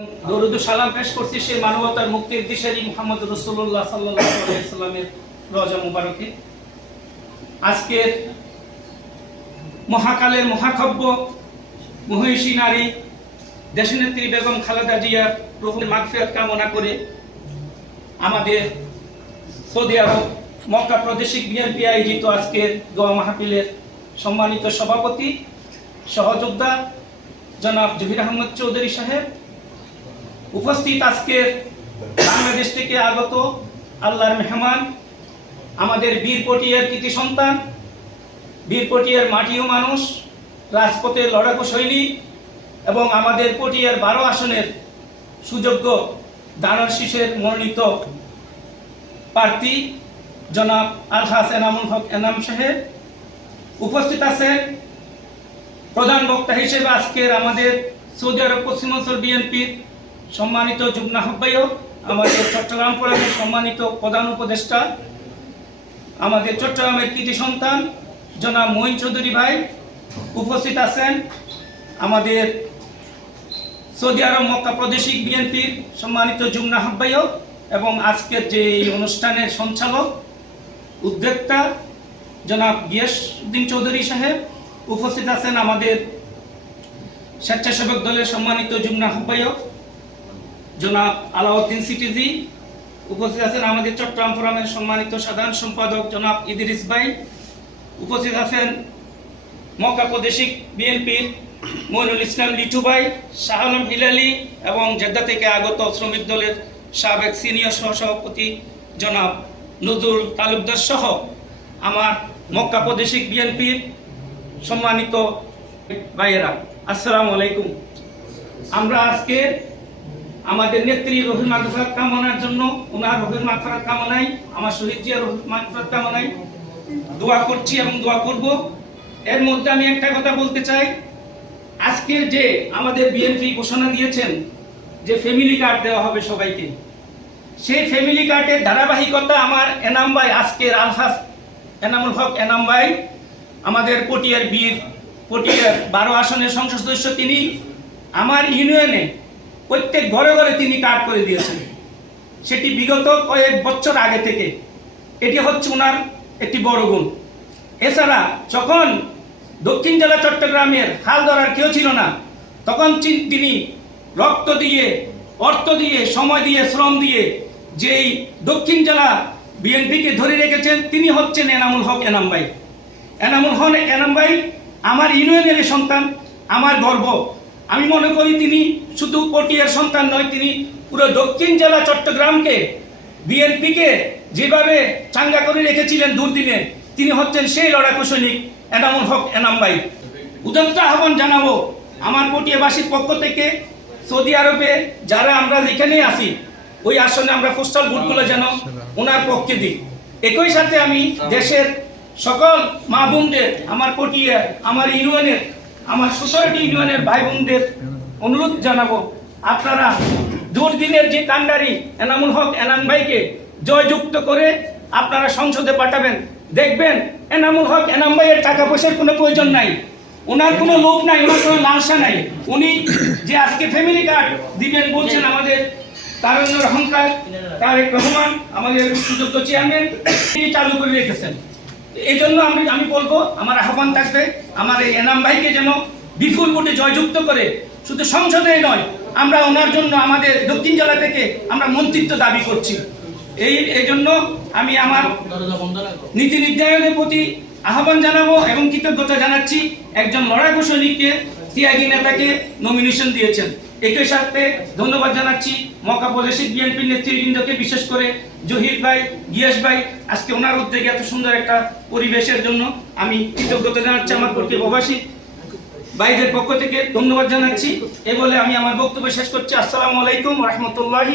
দরুদ সালাম পেশ করছি সেই মানবতার মুক্তির দিশারি মোহাম্মদ রসুল্লাহ সাল্লামের রজা মুবারকে। আজকের মহাকালের মহাকাব্য, মহিষী নারী, দেশনেত্রী বেগম খালেদা জিয়ার প্রভুর মাগফিরাত কামনা করে আমাদের সৌদি আরব, মক্কা প্রাদেশিক বিএনপি আয়োজিত আজকের দোয়া মাহফিলের সম্মানিত সভাপতি, সহযোদ্ধা জনাব জহির আহমদ চৌধুরী সাহেব উপস্থিত আজকের বাংলাদেশ থেকে আগত আল্লাহর মেহমান, আমাদের বীর পটিয়ার কৃতি সন্তান, বীর পটিয়ার মাটিও মানুষ, রাজপথের লড়াকু শৈলী এবং আমাদের পটিয়ার বারো আসনের সুযোগ্য দানার শীষের মনোনীত প্রার্থী জনাব আলহাস এনামুল হক এনাম সাহেব। উপস্থিত আছেন প্রধান বক্তা হিসেবে আজকের আমাদের সৌদি আরব পশ্চিমাঞ্চল বিএনপির সম্মানিত যুগ্ম আমাদের চট্টগ্রাম ফোরামের সম্মানিত প্রধান উপদেষ্টা, আমাদের চট্টগ্রামের কৃতি সন্তান, জনাব মহিন চৌধুরী ভাই উপস্থিত আছেন। আমাদের সৌদি আরব মক্কা প্রাদেশিক বিএনপির সম্মানিত যুগ্ম এবং আজকের যে এই অনুষ্ঠানের সঞ্চালক, উদ্যোক্তা, জনাব গিয়াসউদ্দিন চৌধুরী সাহেব উপস্থিত আছেন। আমাদের স্বেচ্ছাসেবক দলের সম্মানিত যুগ্ম জনাব আলাউদ্দিন সিটিজি উপস্থিত আছেন আমাদের চট্টগ্রাম ফোরামের সম্মানিত সাধারণ সম্পাদক জনাব ইদিরিস ভাই। উপস্থিত আছেন মক্কা প্রাদেশিক বিএনপির মইনুল ইসলাম লিটু ভাই, শাহ আলম হিলালি এবং জেদ্দা থেকে আগত শ্রমিক দলের সাবেক সিনিয়র সহসভাপতি জনাব নজরুল তালুকদার সহ আমার মক্কা প্রাদেশিক বিএনপির সম্মানিত ভাইয়েরা, আসসালামু আলাইকুম। আমরা আজকে আমাদের নেত্রী রহিম মাগফরাত কামনার জন্য ওনার রহিম মাগফরাত কামনাই আমার শহীদ জিয়া রহিম মাগফরাত কামনাই দোয়া করছি এবং দোয়া করব। এর মধ্যে আমি একটা কথা বলতে চাই। আজকে যে আমাদের বিএনপি ঘোষণা দিয়েছেন যে ফ্যামিলি কার্ড দেওয়া হবে সবাইকে, সেই ফ্যামিলি কার্ডের ধারাবাহিকতা আমার এনাম ভাই আজকের আলহাস এনামুল হক এনাম ভাই, আমাদের পটিয়ার বীর, পটিয়ার বারো আসনের সংসদ সদস্য তিনি, আমার ইউনিয়নে প্রত্যেক ঘরে ঘরে তিনি কার্ড করে দিয়েছেন। সেটি বিগত কয়েক বছর আগে থেকে। এটি হচ্ছে ওনার একটি বড় গুণ। এছাড়া যখন দক্ষিণ জেলা চট্টগ্রামের হাল ধরার কেউ ছিল না, তখন তিনি রক্ত দিয়ে, অর্থ দিয়ে, সময় দিয়ে, শ্রম দিয়ে যেই দক্ষিণ জেলা বিএনপিকে ধরে রেখেছেন, তিনি হচ্ছেন এনামুল হক এনাম ভাই এনামুল হক এনাম ভাই আমার ইউনিয়নের সন্তান, আমার গর্ব। আমি মনে করি তিনি শুধু পটিয়ার সন্তান নয়, তিনি পুরো দক্ষিণ জেলা চট্টগ্রামকে, বিএনপিকে যেভাবে চাঙ্গা করে রেখেছিলেন দুর্দিনে, তিনি হচ্ছেন সেই লড়াকু সৈনিক এনামুল হক এনাম ভাই উদন্ত আহ্বান জানাব আমার পটিয়াবাসীর পক্ষ থেকে, সৌদি আরবে যারা আমরা যেখানে আসি ওই আসনে আমরা পোস্টাল ভোটগুলো যেন ওনার পক্ষে দিই। একই সাথে আমি দেশের সকল মা বোনদের, আমার পটিয়া, আমার ইউনিয়নের আমার সোসাইটি ইউনিয়নের ভাই বোনদের অনুরোধ জানাব, আপনারা দুর্দিনের যে কান্ডারি এনামুল হক এনাম ভাইকে জয়যুক্ত করে আপনারা সংসদে পাঠাবেন। দেখবেন এনামুল হক এনাম ভাইয়ের টাকা পয়সার কোনো প্রয়োজন নাই। ওনার কোনো লোক নাই, ওনার কোনো লালসা নাই। উনি যে আজকে ফ্যামিলি কার্ড দিবেন বলছেন আমাদের তারুণ্যের অহংকার তারেক রহমান, আমাদের সুযোগ্য চেয়ারম্যান তিনি চালু করে রেখেছেন। এই জন্য আমি আমি বলব আমার আহ্বান থাকবে আমার এই এনাম ভাইকে যেন বিপুল ভোটে জয়যুক্ত করে শুধু সংসদে নয় আমরা ওনার জন্য আমাদের দক্ষিণ জেলা থেকে আমরা মন্ত্রিত্ব দাবি করছি। এই এই জন্য আমি আমার নীতি নির্ধারণের প্রতি আহ্বান জানাব এবং কৃতজ্ঞতা জানাচ্ছি। একজন লড়াকু সৈনিককে ত্যাগী নেতাকে নমিনেশন দিয়েছেন। একই সাথে ধন্যবাদ জানাচ্ছি মকা প্রদেশিক বিএনপি নেতৃবৃন্দকে, বিশেষ করে জহির ভাই, গিয়াস ভাই। আজকে ওনার উদ্যোগে এত সুন্দর একটা পরিবেশের জন্য আমি কৃতজ্ঞতা জানাচ্ছি আমার পক্ষে প্রবাসী ভাইদের পক্ষ থেকে। ধন্যবাদ জানাচ্ছি। এ বলে আমি আমার বক্তব্য শেষ করছি। আসসালামু আলাইকুম রহমতুল্লাহি